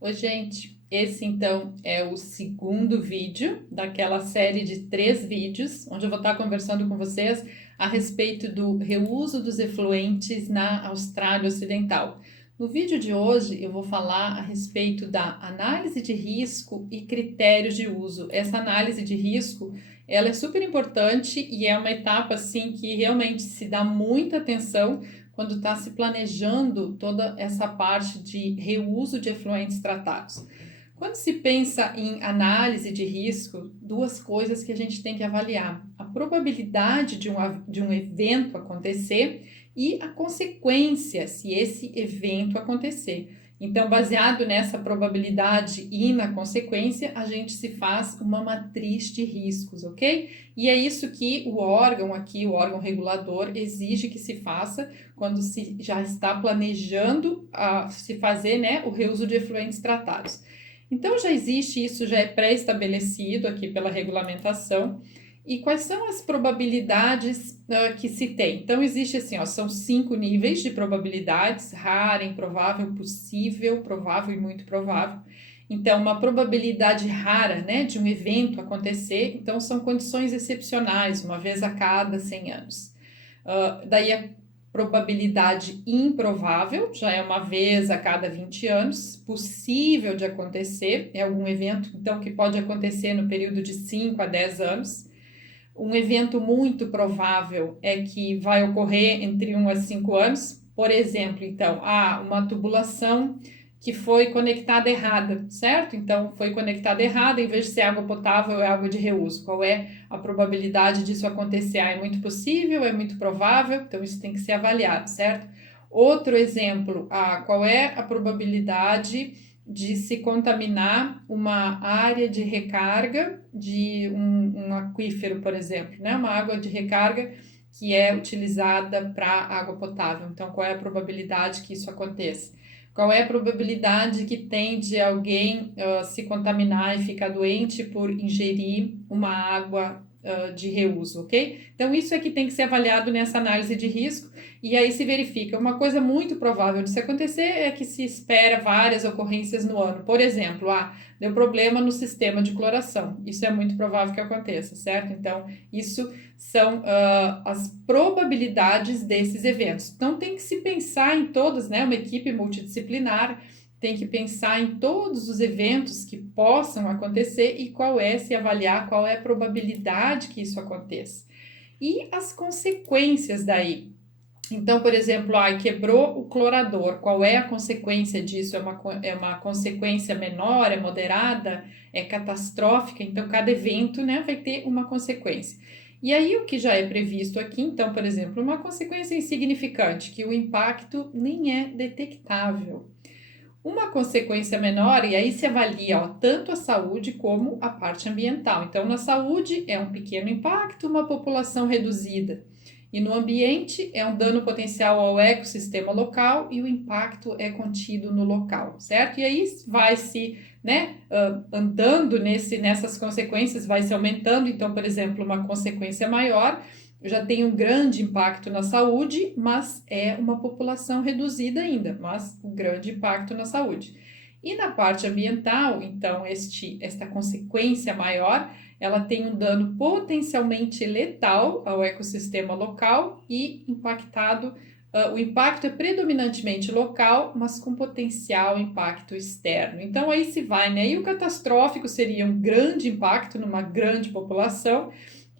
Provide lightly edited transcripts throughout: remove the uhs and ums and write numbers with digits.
Oi, gente. Esse então é o segundo vídeo daquela série de 3 vídeos, onde eu vou estar conversando com vocês a respeito do reuso dos efluentes na Austrália Ocidental. No vídeo de hoje, eu vou falar a respeito da análise de risco e critérios de uso. Essa análise de risco, ela é super importante e é uma etapa assim que realmente se dá muita atenção quando está se planejando toda essa parte de reuso de efluentes tratados. Quando se pensa em análise de risco, duas coisas que a gente tem que avaliar: a probabilidade de um evento acontecer e a consequência se esse evento acontecer. Então, baseado nessa probabilidade e na consequência, a gente se faz uma matriz de riscos, ok? E é isso que o órgão aqui, o órgão regulador, exige que se faça quando se já está planejando se fazer, né, o reuso de efluentes tratados. Então já existe isso, já é pré-estabelecido aqui pela regulamentação. E quais são as probabilidades que se tem? Então existe assim, ó, são 5 níveis de probabilidades: rara, improvável, possível, provável e muito provável. Então, uma probabilidade rara, né, de um evento acontecer, então são condições excepcionais, uma vez a cada 100 anos. Daí a probabilidade improvável, já é uma vez a cada 20 anos, possível de acontecer, é algum evento então que pode acontecer no período de 5 a 10 anos. Um evento muito provável é que vai ocorrer entre 1 a 5 anos, por exemplo, então, uma tubulação que foi conectada errada, certo? Então, foi conectada errada, em vez de ser água potável, é água de reuso. Qual é a probabilidade disso acontecer? É muito possível, é muito provável, então isso tem que ser avaliado, certo? Outro exemplo, qual é a probabilidade de se contaminar uma área de recarga de um aquífero, por exemplo, né? Uma água de recarga que é utilizada para água potável. Então, qual é a probabilidade que isso aconteça? Qual é a probabilidade que tem de alguém se contaminar e ficar doente por ingerir uma água de reuso, ok? Então, isso é que tem que ser avaliado nessa análise de risco, e aí se verifica. Uma coisa muito provável de se acontecer é que se espera várias ocorrências no ano. Por exemplo, deu problema no sistema de cloração. Isso é muito provável que aconteça, certo? Então, isso são as probabilidades desses eventos. Então, tem que se pensar em todas, né? Uma equipe multidisciplinar tem que pensar em todos os eventos que possam acontecer e se avaliar qual é a probabilidade que isso aconteça. E as consequências daí. Então, por exemplo, quebrou o clorador. Qual é a consequência disso? É uma consequência menor, é moderada, é catastrófica? Então, cada evento, né, vai ter uma consequência. E aí, o que já é previsto aqui, então, por exemplo, uma consequência insignificante, que o impacto nem é detectável. Uma consequência menor, e aí se avalia tanto a saúde como a parte ambiental. Então, na saúde é um pequeno impacto, uma população reduzida. E no ambiente é um dano potencial ao ecossistema local e o impacto é contido no local, certo? E aí vai se, né, andando nessas consequências, vai se aumentando. Então, por exemplo, uma consequência maior já tem um grande impacto na saúde, mas é uma população reduzida ainda, mas um grande impacto na saúde. E na parte ambiental, então, esta consequência maior, ela tem um dano potencialmente letal ao ecossistema local e o impacto é predominantemente local, mas com potencial impacto externo. Então aí se vai, né? E o catastrófico seria um grande impacto numa grande população,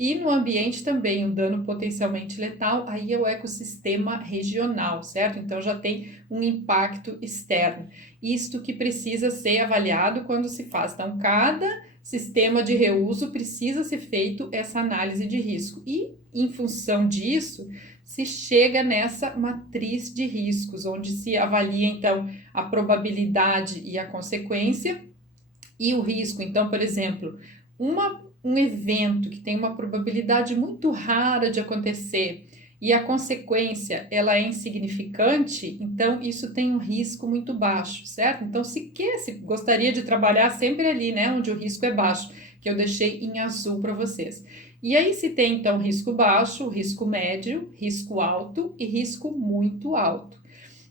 e no ambiente também um dano potencialmente letal, aí é o ecossistema regional, certo? Então já tem um impacto externo. Isto que precisa ser avaliado quando se faz. Então, cada sistema de reuso precisa ser feito essa análise de risco. E, em função disso, se chega nessa matriz de riscos, onde se avalia, então, a probabilidade e a consequência e o risco. Então, por exemplo, um evento que tem uma probabilidade muito rara de acontecer e a consequência ela é insignificante, então isso tem um risco muito baixo, certo? Então, se gostaria de trabalhar sempre ali, né, onde o risco é baixo, que eu deixei em azul para vocês. E aí se tem então risco baixo, risco médio, risco alto e risco muito alto.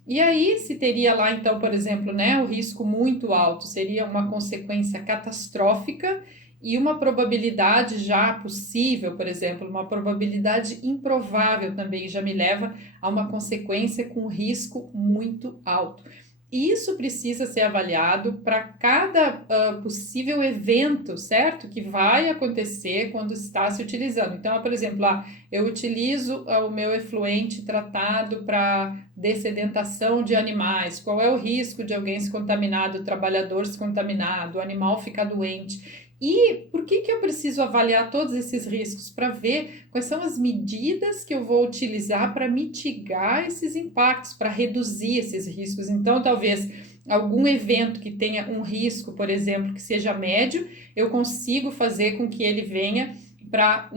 E aí se teria lá, então, por exemplo, né, o risco muito alto seria uma consequência catastrófica e uma probabilidade já possível, por exemplo, uma probabilidade improvável também já me leva a uma consequência com risco muito alto. Isso precisa ser avaliado para cada possível evento, certo? Que vai acontecer quando está se utilizando. Então, por exemplo, eu utilizo o meu efluente tratado para dessedentação de animais. Qual é o risco de alguém se contaminar, do trabalhador se contaminar, do animal ficar doente? E por que eu preciso avaliar todos esses riscos? Para ver quais são as medidas que eu vou utilizar para mitigar esses impactos, para reduzir esses riscos. Então, talvez algum evento que tenha um risco, por exemplo, que seja médio, eu consigo fazer com que ele venha para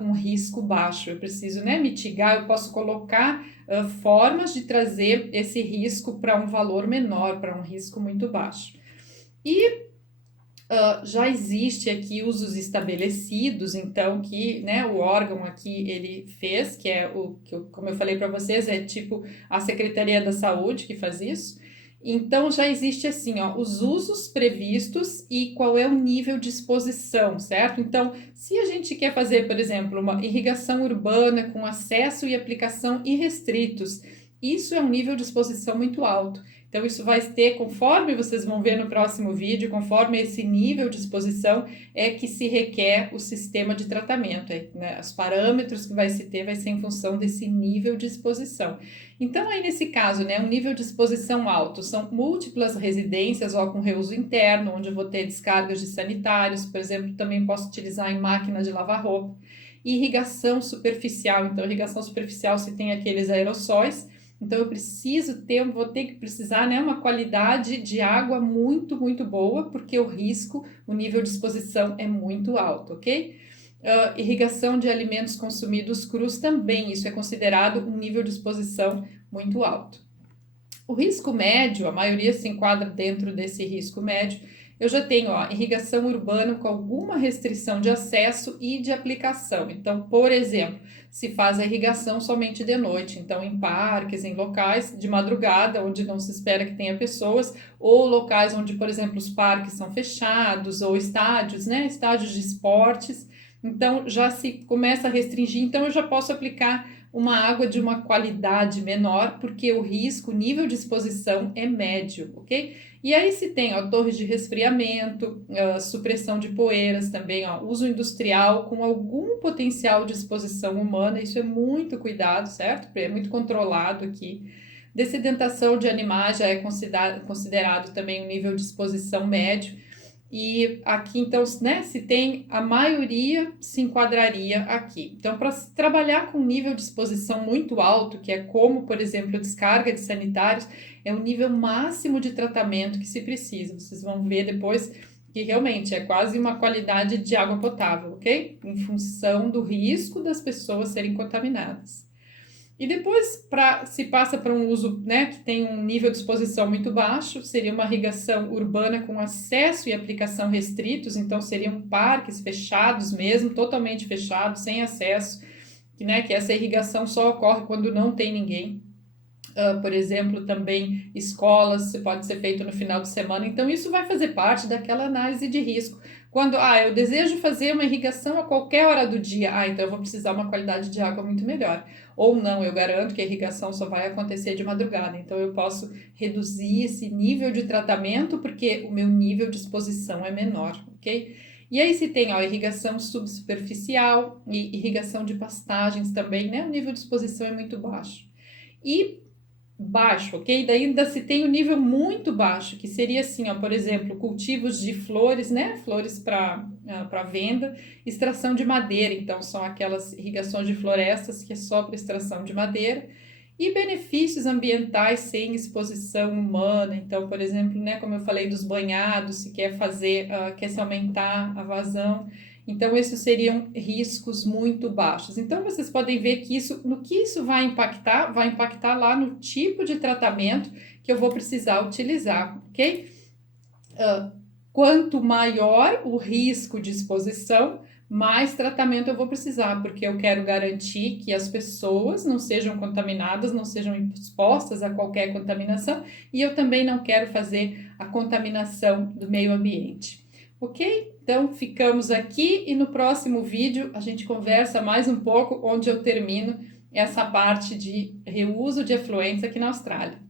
um risco baixo. Eu preciso, né, mitigar, eu posso colocar formas de trazer esse risco para um valor menor, para um risco muito baixo. E já existe aqui usos estabelecidos, então, que, né, o órgão aqui ele fez, que é o que, como eu falei para vocês, é tipo a Secretaria da Saúde que faz isso. Então, já existe assim, ó, os usos previstos e qual é o nível de exposição, certo? Então, se a gente quer fazer, por exemplo, uma irrigação urbana com acesso e aplicação irrestritos, isso é um nível de exposição muito alto. Então, isso vai ter, conforme vocês vão ver no próximo vídeo, conforme esse nível de exposição, é que se requer o sistema de tratamento. Né? Os parâmetros que vai se ter vai ser em função desse nível de exposição. Então, aí nesse caso, né, um nível de exposição alto são múltiplas residências ou com reuso interno, onde eu vou ter descargas de sanitários, por exemplo, também posso utilizar em máquina de lavar roupa. Irrigação superficial, então, irrigação superficial se tem aqueles aerossóis. Então eu vou ter que precisar, né, uma qualidade de água muito, muito boa, porque o risco, o nível de exposição é muito alto, ok? Irrigação de alimentos consumidos crus também, isso é considerado um nível de exposição muito alto. O risco médio, a maioria se enquadra dentro desse risco médio. Eu já tenho irrigação urbana com alguma restrição de acesso e de aplicação. Então, por exemplo, se faz a irrigação somente de noite, então em parques, em locais de madrugada, onde não se espera que tenha pessoas, ou locais onde, por exemplo, os parques são fechados, ou estádios, né, estádios de esportes. Então, já se começa a restringir, então eu já posso aplicar uma água de uma qualidade menor, porque o risco, o nível de exposição é médio, ok? E aí se tem torres de resfriamento, supressão de poeiras também, uso industrial com algum potencial de exposição humana, isso é muito cuidado, certo? É muito controlado aqui. Dessedentação de animais já é considerado também um nível de exposição médio. E aqui, então, né, se tem a maioria se enquadraria aqui. Então, para trabalhar com nível de exposição muito alto, que é como, por exemplo, descarga de sanitários, é o nível máximo de tratamento que se precisa. Vocês vão ver depois que realmente é quase uma qualidade de água potável, ok? Em função do risco das pessoas serem contaminadas. E depois se passa para um uso, né, que tem um nível de exposição muito baixo, seria uma irrigação urbana com acesso e aplicação restritos, então seriam parques fechados mesmo, totalmente fechados, sem acesso, que essa irrigação só ocorre quando não tem ninguém. Por exemplo, também escolas, pode ser feito no final de semana, então isso vai fazer parte daquela análise de risco. Quando, eu desejo fazer uma irrigação a qualquer hora do dia, então eu vou precisar uma qualidade de água muito melhor. Ou não, eu garanto que a irrigação só vai acontecer de madrugada, então eu posso reduzir esse nível de tratamento porque o meu nível de exposição é menor, ok? E aí se tem irrigação subsuperficial e irrigação de pastagens também, né? O nível de exposição é muito baixo. E baixo, ok? Daí ainda se tem um nível muito baixo, que seria assim, por exemplo, cultivos de flores, né? Flores para venda, extração de madeira, então são aquelas irrigações de florestas que é só para extração de madeira, e benefícios ambientais sem exposição humana, então, por exemplo, né, como eu falei dos banhados, se quer fazer, quer se aumentar a vazão, então, esses seriam riscos muito baixos. Então, vocês podem ver que no que isso vai impactar lá no tipo de tratamento que eu vou precisar utilizar, ok? Quanto maior o risco de exposição, mais tratamento eu vou precisar, porque eu quero garantir que as pessoas não sejam contaminadas, não sejam expostas a qualquer contaminação, e eu também não quero fazer a contaminação do meio ambiente. Ok? Então ficamos aqui e no próximo vídeo a gente conversa mais um pouco, onde eu termino essa parte de reuso de efluentes aqui na Austrália.